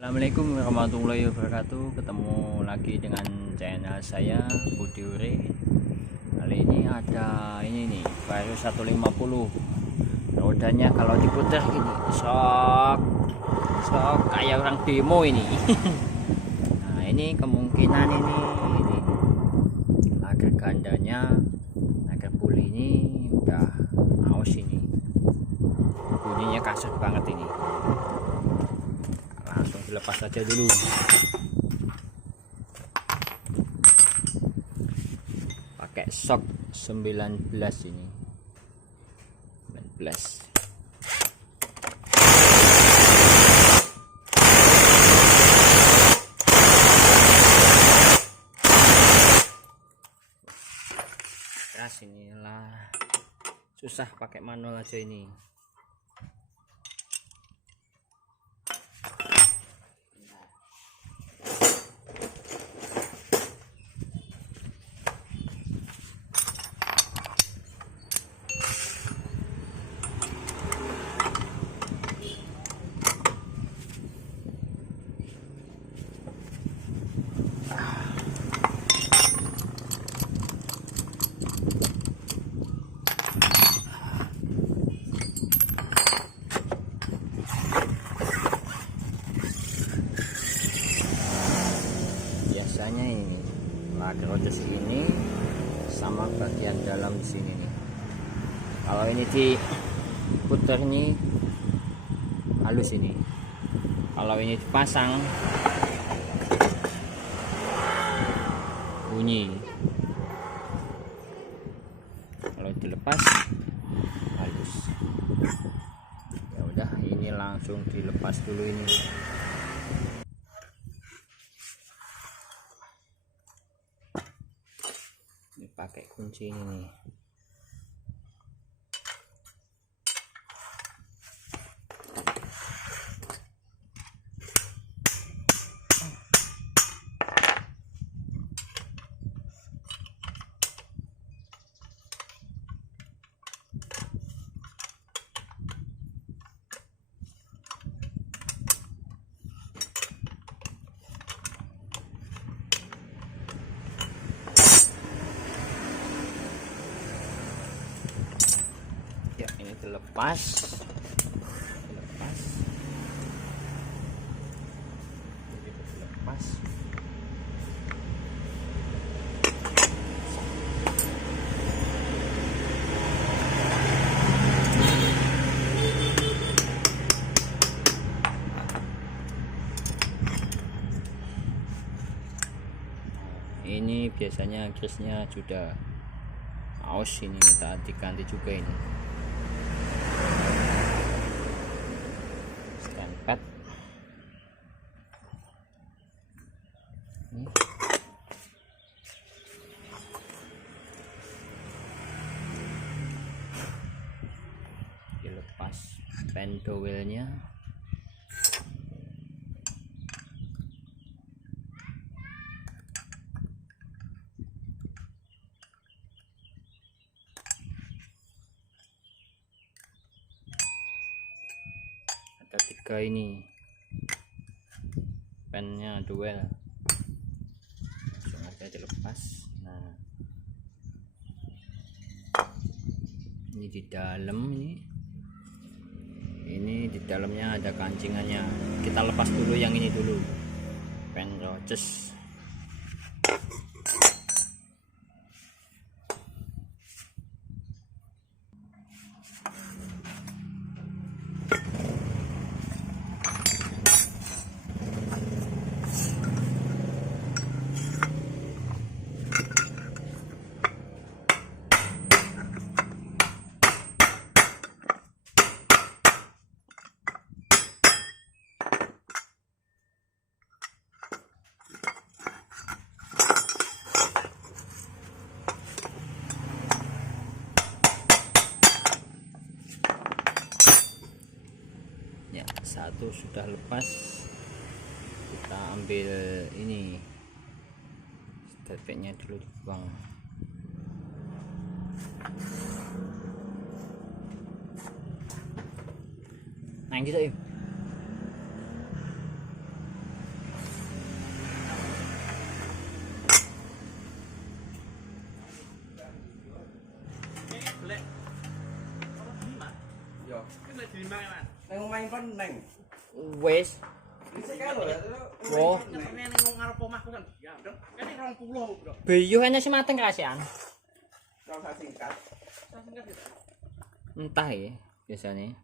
Assalamualaikum warahmatullahi wabarakatuh. Ketemu lagi dengan channel saya Budi Ure. Kali ini ada ini nih Vario 150. Rodanya kalau diputar gini sok kayak orang demo ini. Nah ini kemungkinan ini agar gandanya, agar puli ini udah aus ini. Bunyinya kasar banget ini. Langsung dilepas saja dulu. Pakai shock 19 ini. 19. Keras inilah. Susah pakai manual aja ini. Biasanya ini lagi rodas ini sama bagian dalam di sini nih. Kalau ini diputar nih halus ini. Kalau ini dipasang bunyi. Kalau dilepas halus. Ya udah, ini langsung dilepas dulu ini. Pakai kunci ini nih. Ya, ini dilepas. Ini biasanya gasnya sudah aus, ini minta diganti juga ini. Stand pad ini. Dilepas pendowelnya. Ada 3 ini, pennya duel, langsung aja dilepas. Nah ini di dalam ini di dalamnya ada kancingannya. Kita lepas dulu yang ini dulu, pen roces. Ya, satu sudah lepas. Kita ambil ini stepnya dulu, dibuang. Nah gitu yuk. Neng main kon neng. Wes. Oh. Biyuh enak sih mateng kasihan. Singkat. Entah ya biasanya.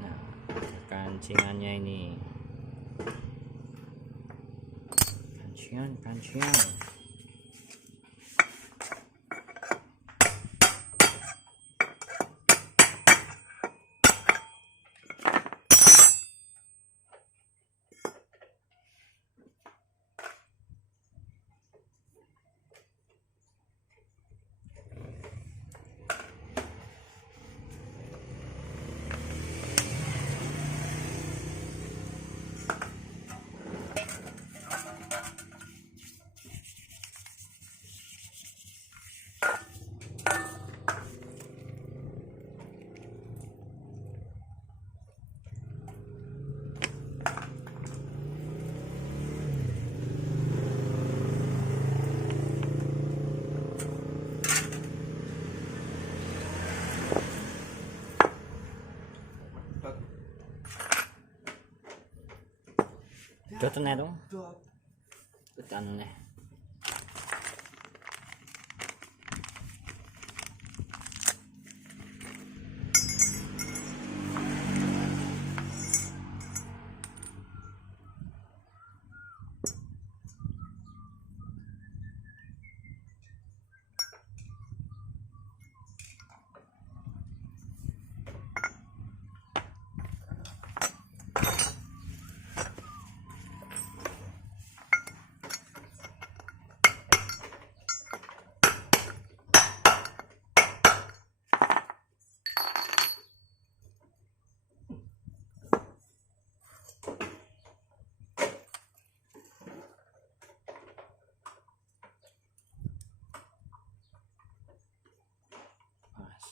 Nah, kancingannya ini. Kancingan. Doten ya dong. Doten nih.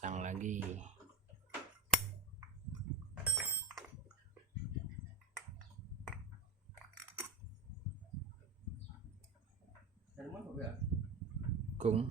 Pasang lagi. Kung.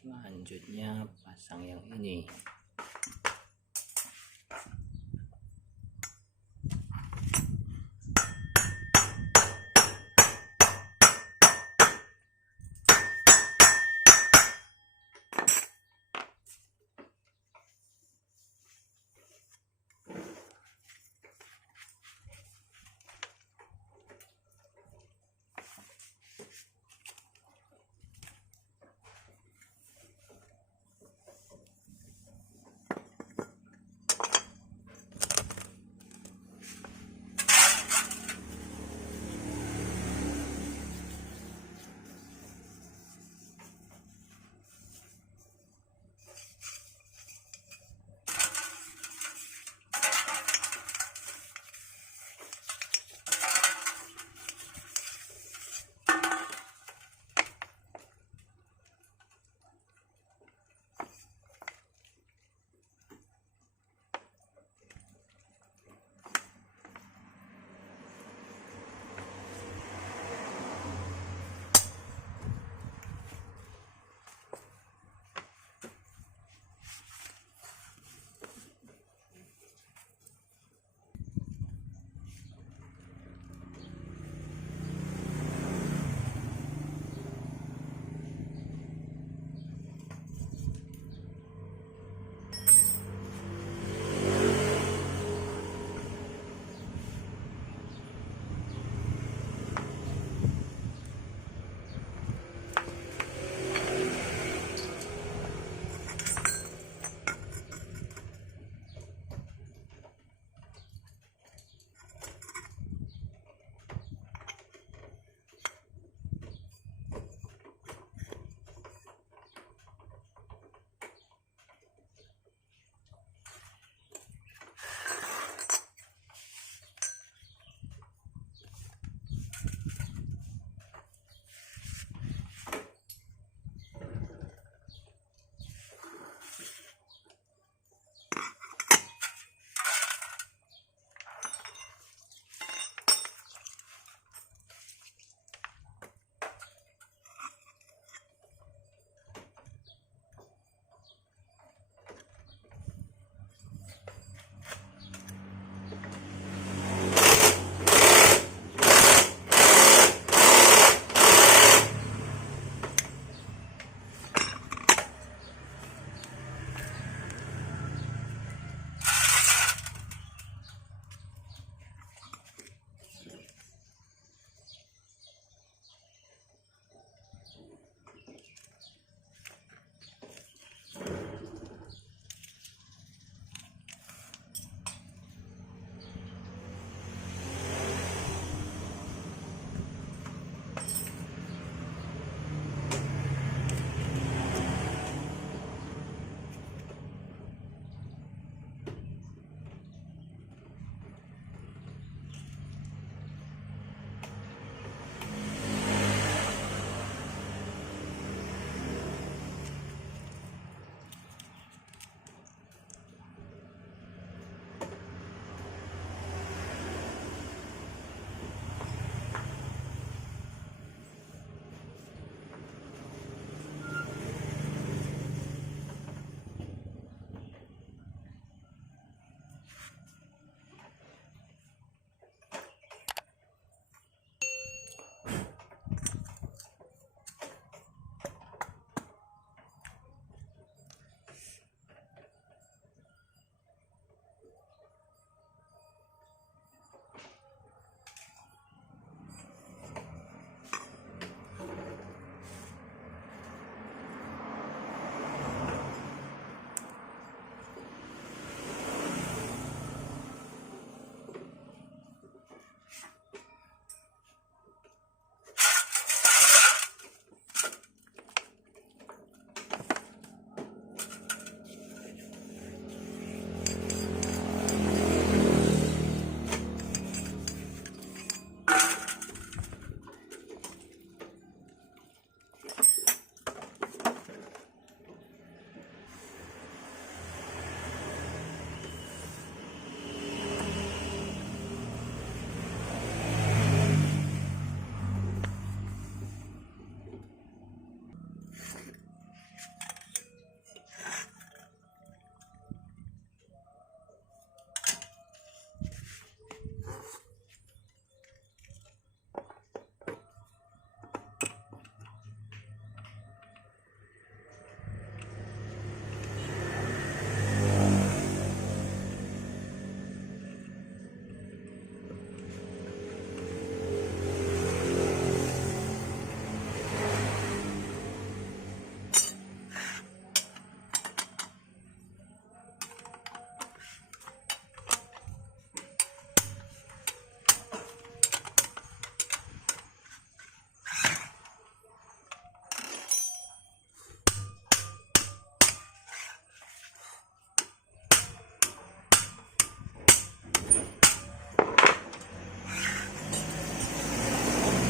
Selanjutnya pasang yang ini.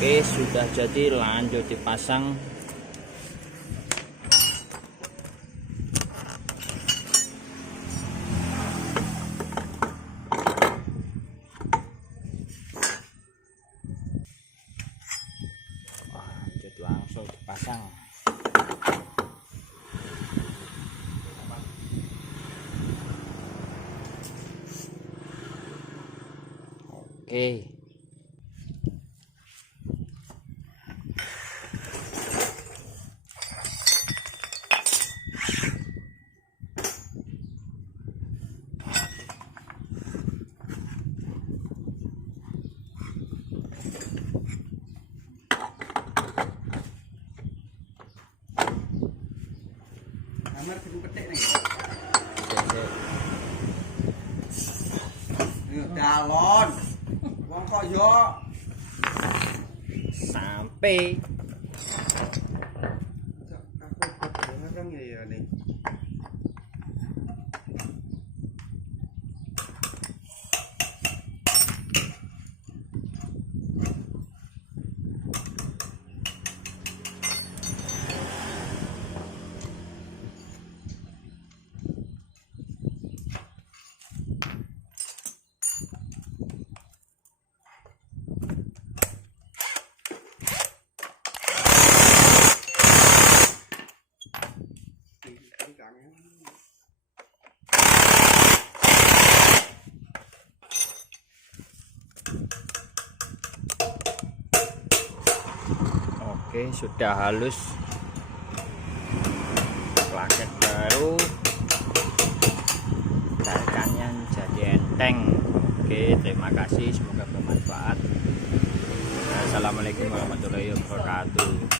Oke, sudah jadi, lanjut dipasang. Lanjut langsung dipasang. Oke. Kamar kudu petik nih. Dalon. Wong kok yo Sampai. aku ngarang ya nih. Oke, sudah halus. Plaket baru. Tarikannya jadi enteng. Oke, terima kasih, semoga bermanfaat. Assalamualaikum warahmatullahi wabarakatuh.